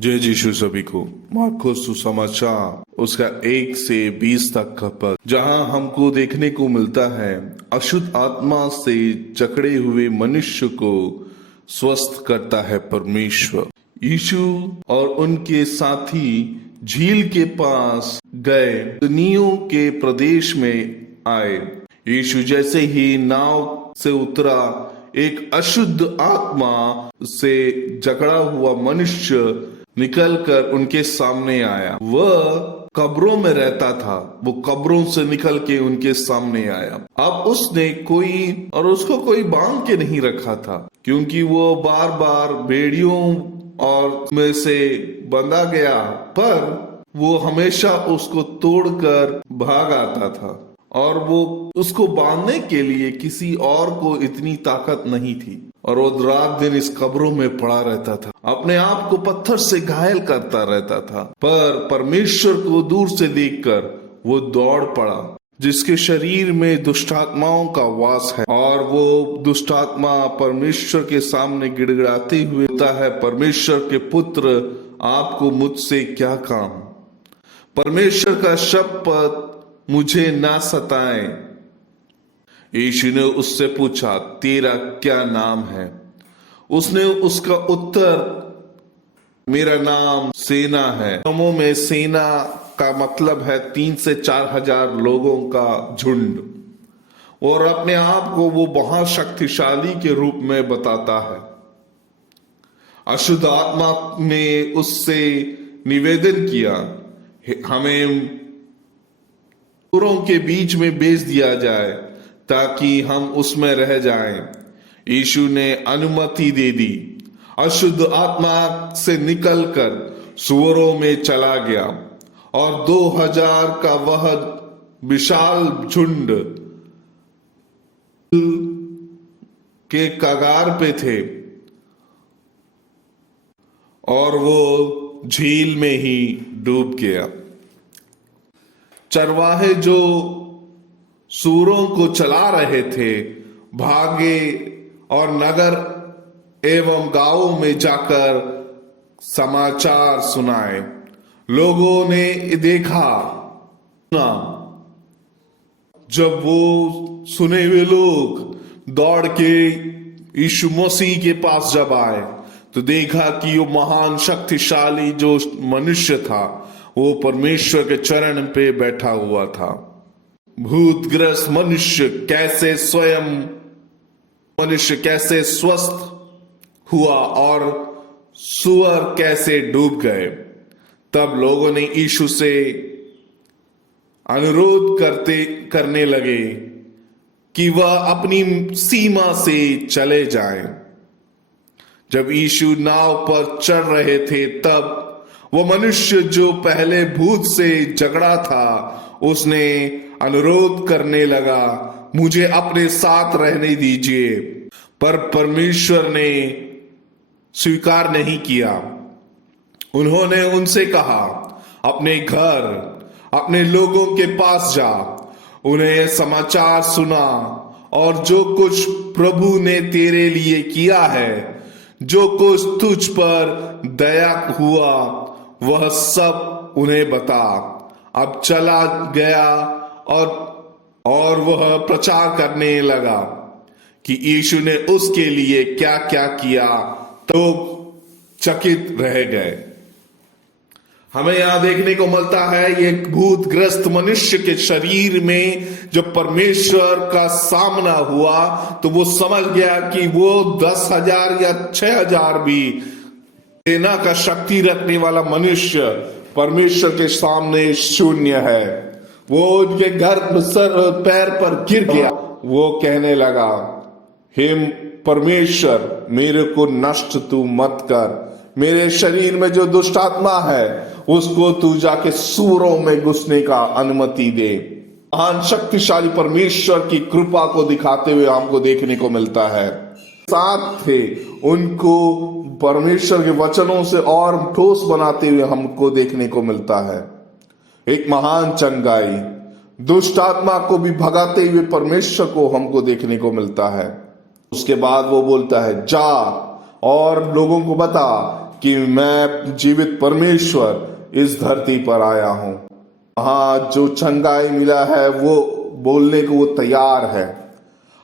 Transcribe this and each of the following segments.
जय यीशु सभी को। मार्को सुसमाचार उसका 1 से 20 तक का पद, जहां हमको देखने को मिलता है अशुद्ध आत्मा से जकड़े हुए मनुष्य को स्वस्थ करता है परमेश्वर। यीशु और उनके साथी झील के पास गए, दुनियों के प्रदेश में आए। यीशु जैसे ही नाव से उतरा, एक अशुद्ध आत्मा से जकड़ा हुआ मनुष्य निकलकर उनके सामने आया। वह कब्रों में रहता था, वो कब्रों से निकल के उनके सामने आया। अब उसको कोई बांध के नहीं रखा था, क्योंकि वो बार बार बेड़ियों और में से बंधा गया, पर वो हमेशा उसको तोड़कर भाग आता था और वो उसको बांधने के लिए किसी और को इतनी ताकत नहीं थी। और वो रात दिन इस कब्रों में पड़ा रहता था, अपने आप को पत्थर से घायल करता रहता था। पर परमेश्वर को दूर से देखकर वो दौड़ पड़ा, जिसके शरीर में दुष्टात्माओं का वास है। और वो दुष्टात्मा परमेश्वर के सामने गिड़गिड़ाते हुए होता है, परमेश्वर के पुत्र, आपको मुझसे क्या काम? परमेश्वर का शपथ, मुझे ना सताएं। यीशु ने उससे पूछा, तेरा क्या नाम है? उसने उसका उत्तर, मेरा नाम सेना है। समूह में सेना का मतलब है 3 से 4 हजार लोगों का झुंड। और अपने आप को वो महाशक्तिशाली के रूप में बताता है। अशुद्ध आत्मा ने उससे निवेदन किया, हमें सूरों के बीच में भेज दिया जाए ताकि हम उसमें रह जाएं। यीशु ने अनुमति दे दी। अशुद्ध आत्मा से निकलकर सूअरों में चला गया और 2000 का वह विशाल झुंड के कगार पे थे और वो झील में ही डूब गया। चरवाहे जो सूरों को चला रहे थे भागे और नगर एवं गांवों में जाकर समाचार सुनाए। लोगों ने देखा, सुना। जब वो सुने हुए लोग दौड़ के यीशु मसीह के पास जब आए, तो देखा कि वो महान शक्तिशाली जो मनुष्य था, वो परमेश्वर के चरण पे बैठा हुआ था। भूतग्रस्त मनुष्य कैसे स्वस्थ हुआ और सूअर कैसे डूब गए। तब लोगों ने यीशु से अनुरोध करने लगे कि वह अपनी सीमा से चले जाएं। जब यीशु नाव पर चढ़ रहे थे, तब वो मनुष्य जो पहले भूत से झगड़ा था, उसने अनुरोध करने लगा, मुझे अपने साथ रहने दीजिए। पर परमेश्वर ने स्वीकार नहीं किया। उन्होंने उनसे कहा, अपने घर, अपने लोगों के पास जा, उन्हें समाचार सुना और जो कुछ प्रभु ने तेरे लिए किया है, जो कुछ तुझ पर दया हुआ, वह सब उन्हें बता। अब चला गया और वह प्रचार करने लगा कि यीशु ने उसके लिए क्या क्या किया, तो चकित रह गए। हमें यहां देखने को मिलता है एक भूतग्रस्त मनुष्य के शरीर में जब परमेश्वर का सामना हुआ, तो वो समझ गया कि वो 10,000 या 6,000 भी सेना का शक्ति रखने वाला मनुष्य परमेश्वर के सामने शून्य है। वो उनके घर पैर पर गिर गया। वो कहने लगा, हे परमेश्वर, मेरे को नष्ट तू मत कर। मेरे शरीर में जो दुष्ट आत्मा है, उसको तू जाके सूरों में घुसने का अनुमति दे। महान शक्तिशाली परमेश्वर की कृपा को दिखाते हुए हमको देखने को मिलता है। साथ थे, उनको परमेश्वर के वचनों से और ठोस बनाते हुए हमको देखने को मिलता है। एक महान चंगाई, दुष्ट आत्मा को भी भगाते हुए परमेश्वर को हमको देखने को मिलता है। उसके बाद वो बोलता है, जा और लोगों को बता कि मैं जीवित परमेश्वर इस धरती पर आया हूं। वहां जो चंगाई मिला है वो बोलने को वो तैयार है।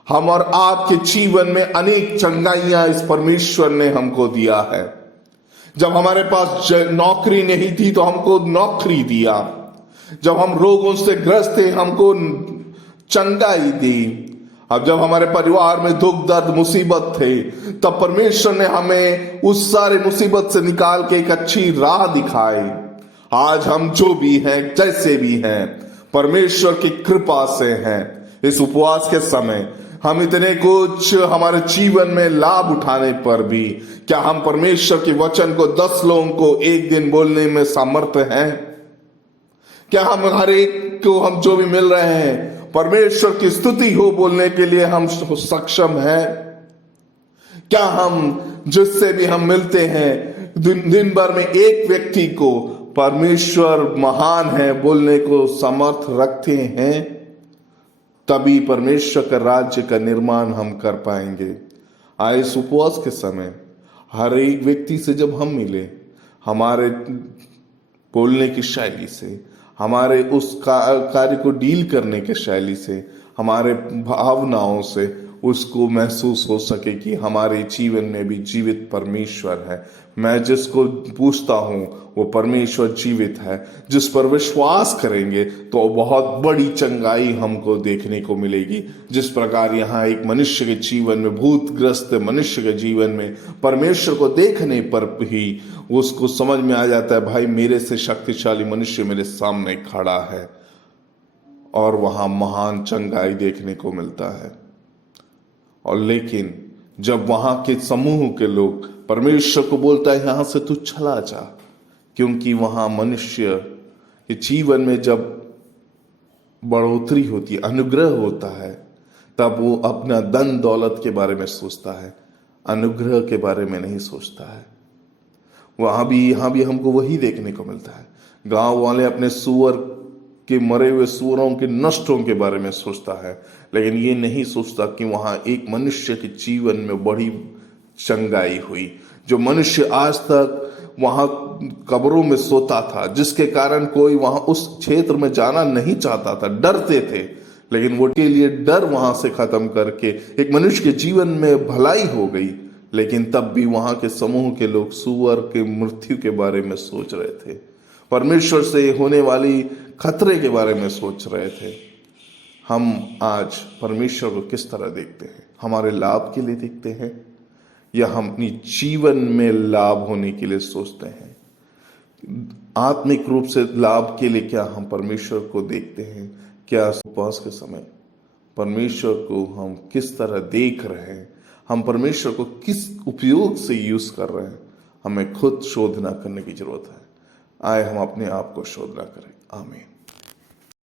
हम और आपके जीवन में अनेक चंगाइयां इस परमेश्वर ने हमको दिया है। जब हमारे पास नौकरी नहीं थी तो हमको नौकरी दिया। जब हम रोगों से ग्रस्त थे हमको चंगाई दी। अब जब हमारे परिवार में दुख दर्द मुसीबत थे तब परमेश्वर ने हमें उस सारे मुसीबत से निकाल के एक अच्छी राह दिखाई। आज हम जो भी हैं जैसे भी हैं परमेश्वर की कृपा से हैं। इस उपवास के समय हम इतने कुछ हमारे जीवन में लाभ उठाने पर भी क्या हम परमेश्वर के वचन को 10 लोगों को एक दिन बोलने में सामर्थ्य हैं? क्या हम हर एक को हम जो भी मिल रहे हैं परमेश्वर की स्तुति हो बोलने के लिए हम सक्षम हैं? क्या हम जिससे भी हम मिलते हैं दिन भर में एक व्यक्ति को परमेश्वर महान है बोलने को समर्थ रखते हैं? तभी परमेश्वर का राज्य का निर्माण हम कर पाएंगे। आए इस उपवास के समय हर एक व्यक्ति से जब हम मिले, हमारे बोलने की शैली से, हमारे उस कार्य को डील करने के शैली से, हमारे भावनाओं से उसको महसूस हो सके कि हमारे जीवन में भी जीवित परमेश्वर है। मैं जिसको पूछता हूं वो परमेश्वर जीवित है। जिस पर विश्वास करेंगे तो बहुत बड़ी चंगाई हमको देखने को मिलेगी। जिस प्रकार यहाँ एक मनुष्य के जीवन में, भूतग्रस्त मनुष्य के जीवन में परमेश्वर को देखने पर भी उसको समझ में आ जाता है, भाई मेरे से शक्तिशाली मनुष्य मेरे सामने खड़ा है, और वहां महान चंगाई देखने को मिलता है। और लेकिन जब वहां के समूह के लोग परमेश्वर को बोलता है यहां से तू चला जा, क्योंकि वहां मनुष्य के जीवन में जब बढ़ोतरी होती है, अनुग्रह होता है, तब वो अपना धन दौलत के बारे में सोचता है, अनुग्रह के बारे में नहीं सोचता है। यहां भी हमको वही देखने को मिलता है। गांव वाले अपने सुअर के, मरे हुए सूरों के नष्टों के बारे में सोचता है, लेकिन ये नहीं सोचता कि वहां एक मनुष्य के जीवन में बड़ी चंगाई हुई। जो मनुष्य आज तक वहां कब्रों में सोता था, जिसके कारण कोई वहां उस क्षेत्र में जाना नहीं चाहता था, डरते थे, लेकिन वो के लिए डर वहां से खत्म करके एक मनुष्य के जीवन में भलाई हो गई। लेकिन तब भी वहां के समूह के लोग सूअर के मृत्यु के बारे में सोच रहे थे, परमेश्वर से होने वाली खतरे के बारे में सोच रहे थे। हम आज परमेश्वर को किस तरह देखते हैं? हमारे लाभ के लिए देखते हैं या हम अपनी जीवन में लाभ होने के लिए सोचते हैं? आत्मिक रूप से लाभ के लिए क्या हम परमेश्वर को देखते हैं? क्या उपवास के समय परमेश्वर को हम किस तरह देख रहे हैं? हम परमेश्वर को किस उपयोग से यूज कर रहे हैं? हमें खुद शोधना करने की जरूरत है। आए हम अपने आप को शोधना करें। आमीन।